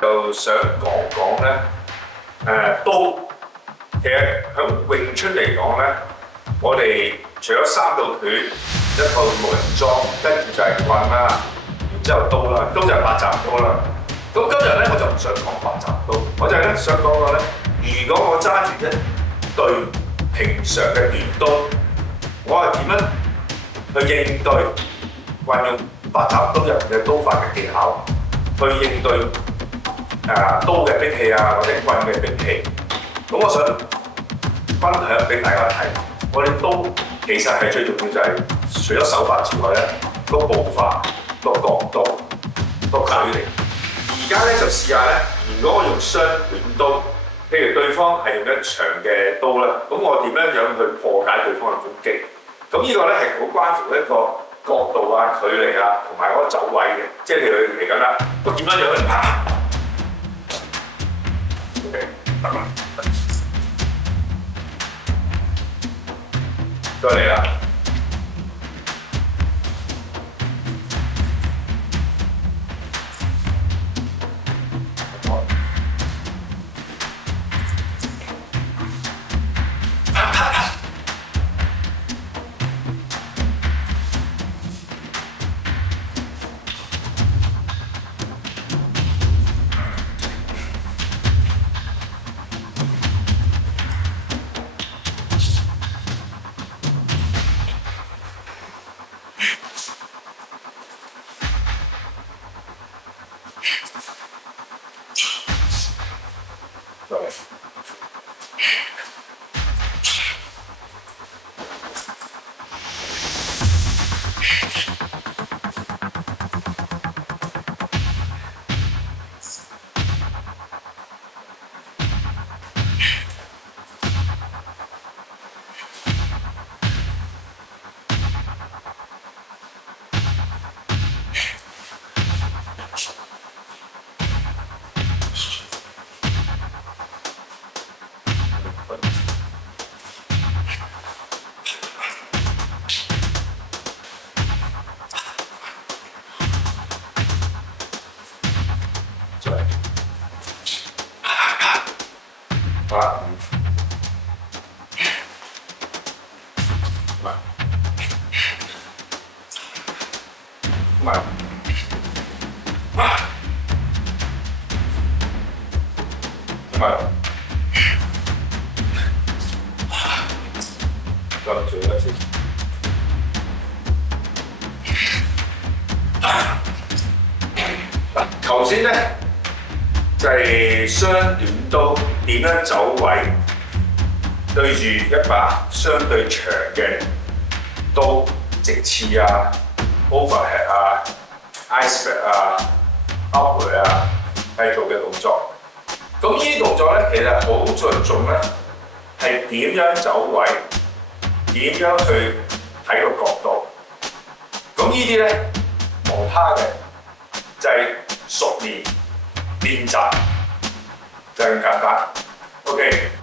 就想講講咧，刀其實喺詠春嚟講咧，我哋除咗三道拳、一套木人樁，跟住就係棍啦，然之後刀啦，刀就係八斬刀啦。咁今日咧我就唔想講八斬刀，我就係咧想講個咧，如果我揸住一對平常嘅短刀，我係點樣去應對運用八斬刀入面嘅刀法嘅技巧，去應對刀嘅兵器啊，或者棍嘅兵器。咁我想分享俾大家睇，我哋刀其實係最重要就係除咗手法之外咧，個步伐、個角度、個距離。而家咧就試下咧，如果我用雙短刀，譬如對方係用一長嘅刀啦，咁我點樣去破解對方嘅攻擊？咁呢個咧係好關乎一個角度啊、距離啊，同埋嗰個走位嘅。即係譬如嚟緊啦，我點樣去拍 ？OK， 得啦。再嚟啦！頭先咧就係雙短刀點樣走位，對住一把相對長嘅刀，直刺啊、overhead 啊、iceberg 啊、upward 啊，係做嘅動作。咁呢啲動作咧，其實好着重咧係點樣走位，點樣去睇個角度。咁呢啲咧無他嘅就係熟練練習，就係咁簡單。OK。